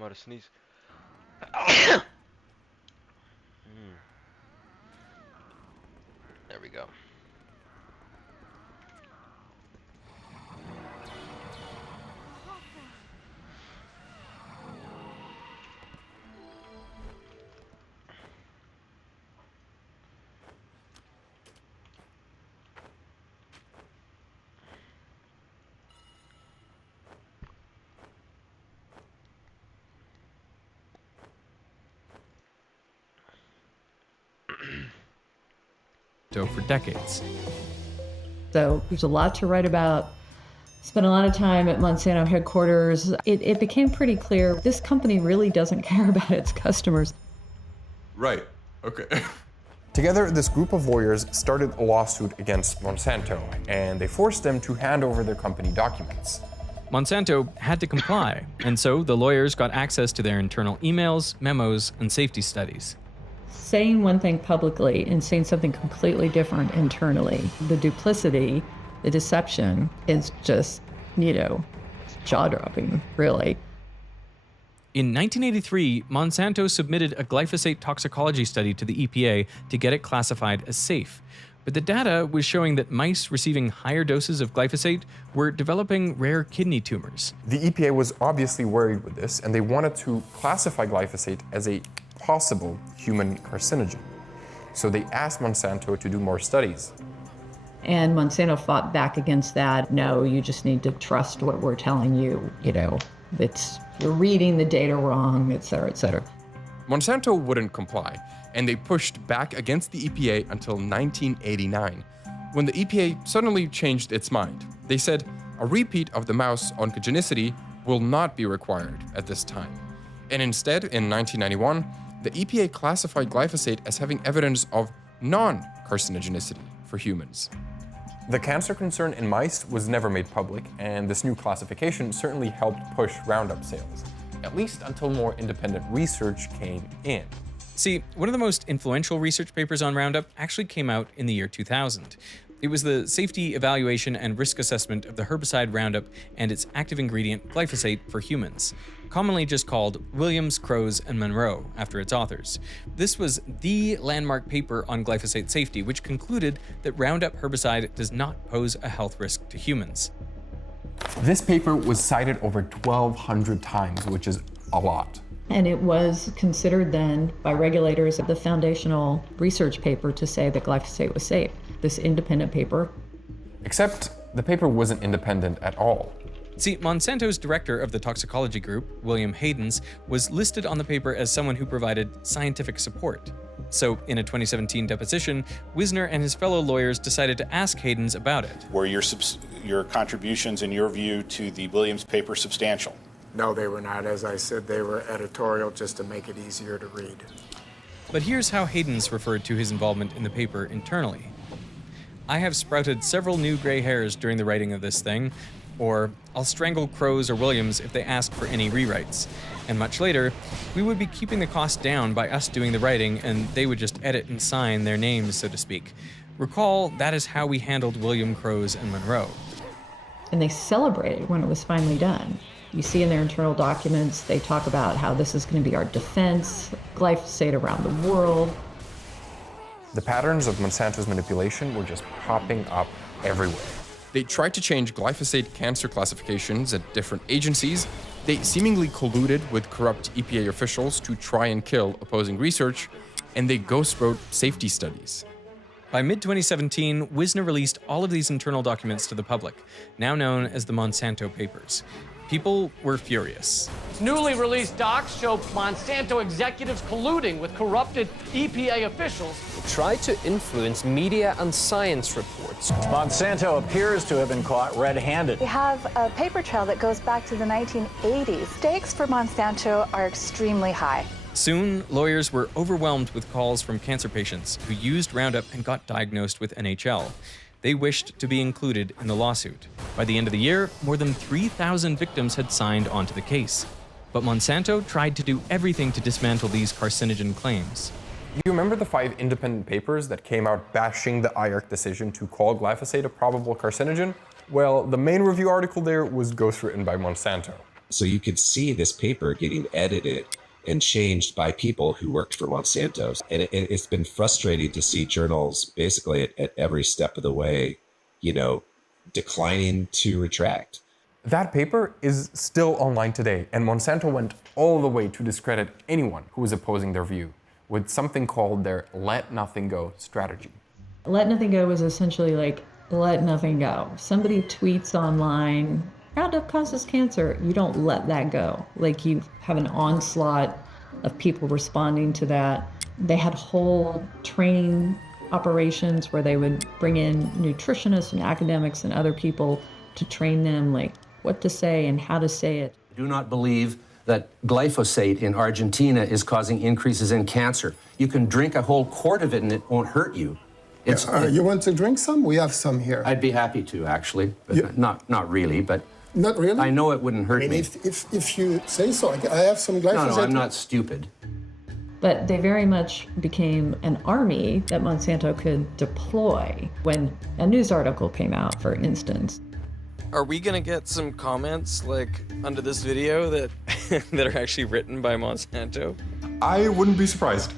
I'm out of sneeze. There we go. For decades. So there's a lot to write about. Spent a lot of time at Monsanto headquarters. It became pretty clear this company really doesn't care about its customers. Right. Okay. Together, this group of lawyers started a lawsuit against Monsanto, and they forced them to hand over their company documents. Monsanto had to comply, and so the lawyers got access to their internal emails, memos, and safety studies. Saying one thing publicly and saying something completely different internally, the duplicity, the deception is just, jaw-dropping, really. In 1983, Monsanto submitted a glyphosate toxicology study to the EPA to get it classified as safe. But the data was showing that mice receiving higher doses of glyphosate were developing rare kidney tumors. The EPA was obviously worried with this, and they wanted to classify glyphosate as a possible human carcinogen. So they asked Monsanto to do more studies. And Monsanto fought back against that. No, you just need to trust what we're telling you, you're reading the data wrong, et cetera, et cetera. Monsanto wouldn't comply, and they pushed back against the EPA until 1989, when the EPA suddenly changed its mind. They said a repeat of the mouse oncogenicity will not be required at this time. And instead, in 1991, the EPA classified glyphosate as having evidence of non-carcinogenicity for humans. The cancer concern in mice was never made public, and this new classification certainly helped push Roundup sales, at least until more independent research came in. See, one of the most influential research papers on Roundup actually came out in the year 2000. It was the safety evaluation and risk assessment of the herbicide Roundup and its active ingredient glyphosate for humans, commonly just called Williams, Crows, and Monroe, after its authors. This was the landmark paper on glyphosate safety, which concluded that Roundup herbicide does not pose a health risk to humans. This paper was cited over 1,200 times, which is a lot. And it was considered then by regulators the foundational research paper to say that glyphosate was safe. This independent paper. Except the paper wasn't independent at all. See, Monsanto's director of the toxicology group, William Haydens, was listed on the paper as someone who provided scientific support. So, in a 2017 deposition, Wisner and his fellow lawyers decided to ask Haydens about it. Were your contributions, in your view, to the Williams paper substantial? No, they were not. As I said, they were editorial just to make it easier to read. But here's how Haydens referred to his involvement in the paper internally. I have sprouted several new gray hairs during the writing of this thing, or I'll strangle Crows or Williams if they ask for any rewrites. And much later, we would be keeping the cost down by us doing the writing, and they would just edit and sign their names, so to speak. Recall, that is how we handled William, Crows, and Monroe. And they celebrated when it was finally done. You see in their internal documents, they talk about how this is going to be our defense, glyphosate around the world. The patterns of Monsanto's manipulation were just popping up everywhere. They tried to change glyphosate cancer classifications at different agencies. They seemingly colluded with corrupt EPA officials to try and kill opposing research, and they ghost wrote safety studies. By mid-2017, Wisner released all of these internal documents to the public, now known as the Monsanto Papers. People were furious. Newly released docs show Monsanto executives colluding with corrupted EPA officials. Tried to influence media and science reports. Monsanto appears to have been caught red-handed. We have a paper trail that goes back to the 1980s. Stakes for Monsanto are extremely high. Soon, lawyers were overwhelmed with calls from cancer patients who used Roundup and got diagnosed with NHL. They wished to be included in the lawsuit. By the end of the year, more than 3,000 victims had signed onto the case. But Monsanto tried to do everything to dismantle these carcinogen claims. Do you remember the 5 independent papers that came out bashing the IARC decision to call glyphosate a probable carcinogen? Well, the main review article there was ghostwritten by Monsanto. So you could see this paper getting edited and changed by people who worked for Monsanto. And it's been frustrating to see journals basically at every step of the way, declining to retract. That paper is still online today, and Monsanto went all the way to discredit anyone who was opposing their view with something called their let nothing go strategy. Let nothing go was essentially like, let nothing go. Somebody tweets online, Roundup causes cancer. You don't let that go. Like, you have an onslaught of people responding to that. They had whole training operations where they would bring in nutritionists and academics and other people to train them, like, what to say and how to say it. Do not believe that glyphosate in Argentina is causing increases in cancer. You can drink a whole quart of it and it won't hurt you. You want to drink some? We have some here. I'd be happy to, actually, but not really, but... Not really? I know it wouldn't hurt me. If you say so, I have some glyphosate. No, I'm not stupid. But they very much became an army that Monsanto could deploy when a news article came out, for instance. Are we gonna get some comments, like, under this video that that are actually written by Monsanto? I wouldn't be surprised.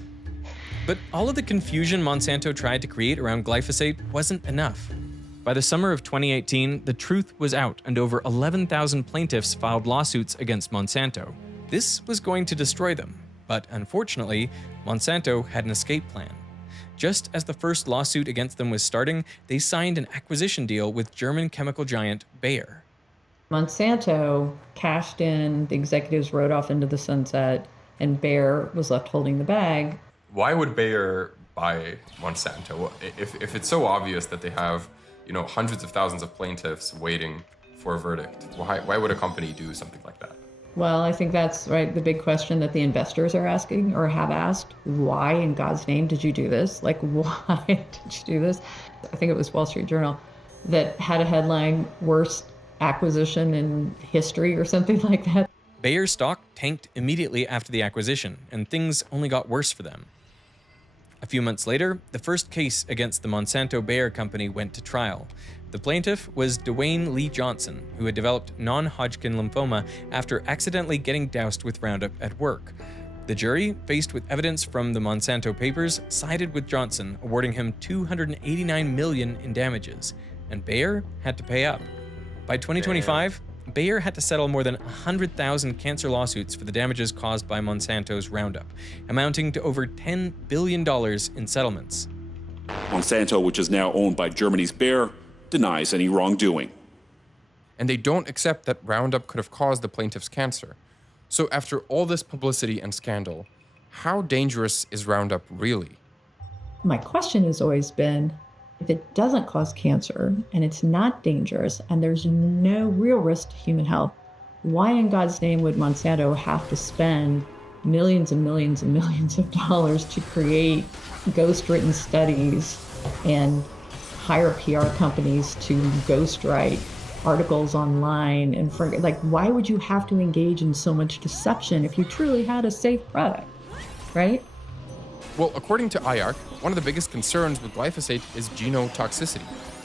But all of the confusion Monsanto tried to create around glyphosate wasn't enough. By the summer of 2018, the truth was out and over 11,000 plaintiffs filed lawsuits against Monsanto. This was going to destroy them, but unfortunately, Monsanto had an escape plan. Just as the first lawsuit against them was starting, they signed an acquisition deal with German chemical giant Bayer. Monsanto cashed in, the executives rode off into the sunset, and Bayer was left holding the bag. Why would Bayer buy Monsanto? If it's so obvious that they have, hundreds of thousands of plaintiffs waiting for a verdict, why would a company do something like that? Well, I think that's right. The big question that the investors are asking or have asked, why in God's name did you do this? Like, why did you do this? I think it was Wall Street Journal that had a headline, worst acquisition in history or something like that. Bayer's stock tanked immediately after the acquisition, and things only got worse for them. A few months later, the first case against the Monsanto-Bayer company went to trial. The plaintiff was Dwayne Lee Johnson, who had developed non-Hodgkin lymphoma after accidentally getting doused with Roundup at work. The jury, faced with evidence from the Monsanto papers, sided with Johnson, awarding him $289 million in damages, and Bayer had to pay up. By 2025, Bayer had to settle more than 100,000 cancer lawsuits for the damages caused by Monsanto's Roundup, amounting to over $10 billion in settlements. Monsanto, which is now owned by Germany's Bayer, denies any wrongdoing. And they don't accept that Roundup could have caused the plaintiff's cancer. So after all this publicity and scandal, how dangerous is Roundup really? My question has always been, if it doesn't cause cancer and it's not dangerous and there's no real risk to human health, why in God's name would Monsanto have to spend millions and millions and millions of dollars to create ghost-written studies and hire PR companies to ghostwrite articles online? And why would you have to engage in so much deception if you truly had a safe product, right? Well, according to IARC, one of the biggest concerns with glyphosate is genotoxicity.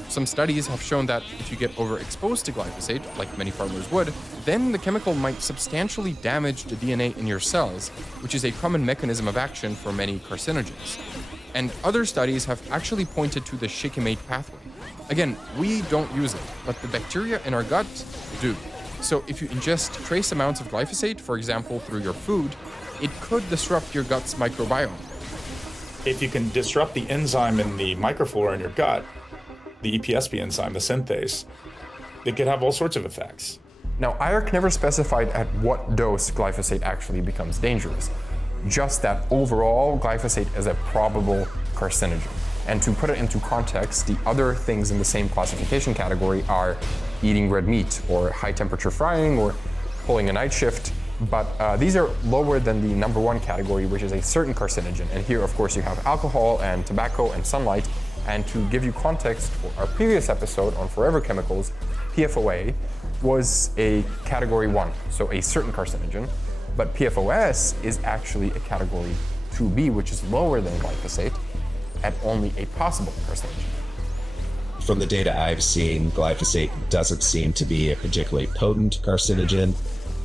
Some studies have shown that if you get overexposed to glyphosate, like many farmers would, then the chemical might substantially damage the DNA in your cells, which is a common mechanism of action for many carcinogens. And other studies have actually pointed to the shikimate pathway. Again, we don't use it, but the bacteria in our gut do. So if you ingest trace amounts of glyphosate, for example, through your food, it could disrupt your gut's microbiome. If you can disrupt the enzyme in the microflora in your gut, the EPSP enzyme, the synthase, it could have all sorts of effects. Now, IARC never specified at what dose glyphosate actually becomes dangerous. Just that overall, glyphosate is a probable carcinogen. And to put it into context, the other things in the same classification category are eating red meat, or high temperature frying, or pulling a night shift. But these are lower than the number one category, which is a certain carcinogen. And here, of course, you have alcohol and tobacco and sunlight. And to give you context, for our previous episode on forever chemicals, PFOA was a category 1, so a certain carcinogen. But PFOS is actually a category 2B, which is lower than glyphosate, at only a possible carcinogen. From the data I've seen, glyphosate doesn't seem to be a particularly potent carcinogen.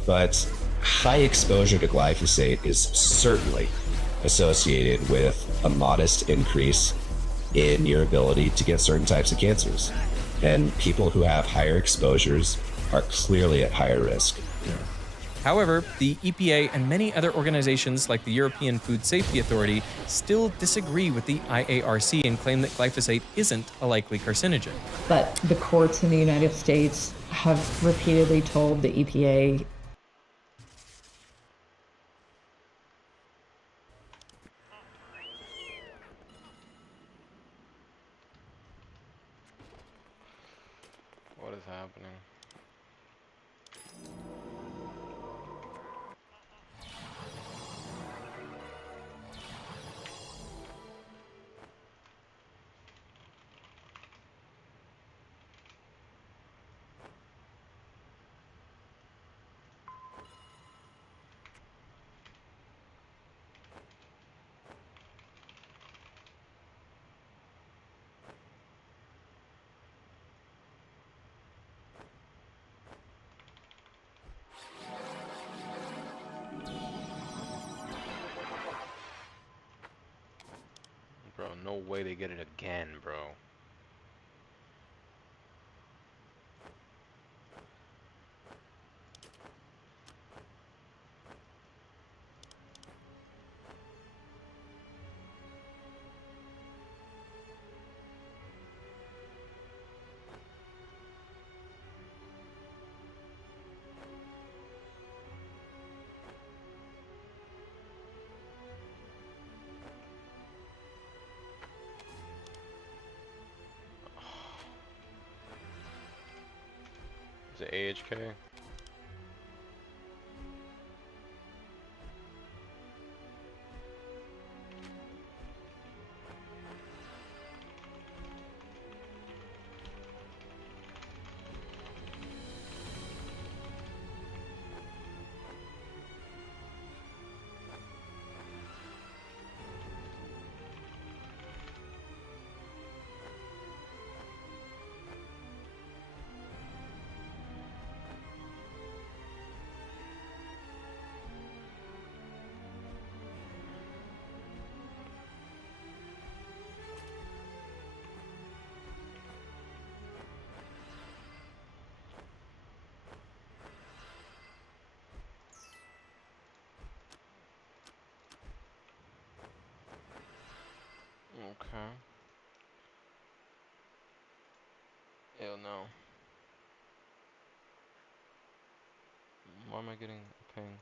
but high exposure to glyphosate is certainly associated with a modest increase in your ability to get certain types of cancers. And people who have higher exposures are clearly at higher risk. However, the EPA and many other organizations like the European Food Safety Authority still disagree with the IARC and claim that glyphosate isn't a likely carcinogen. But the courts in the United States have repeatedly told the EPA What is happening? Bro, no way they get it again, bro. Is it AHK? Okay. Hell no. Why am I getting a ping?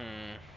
Hmm.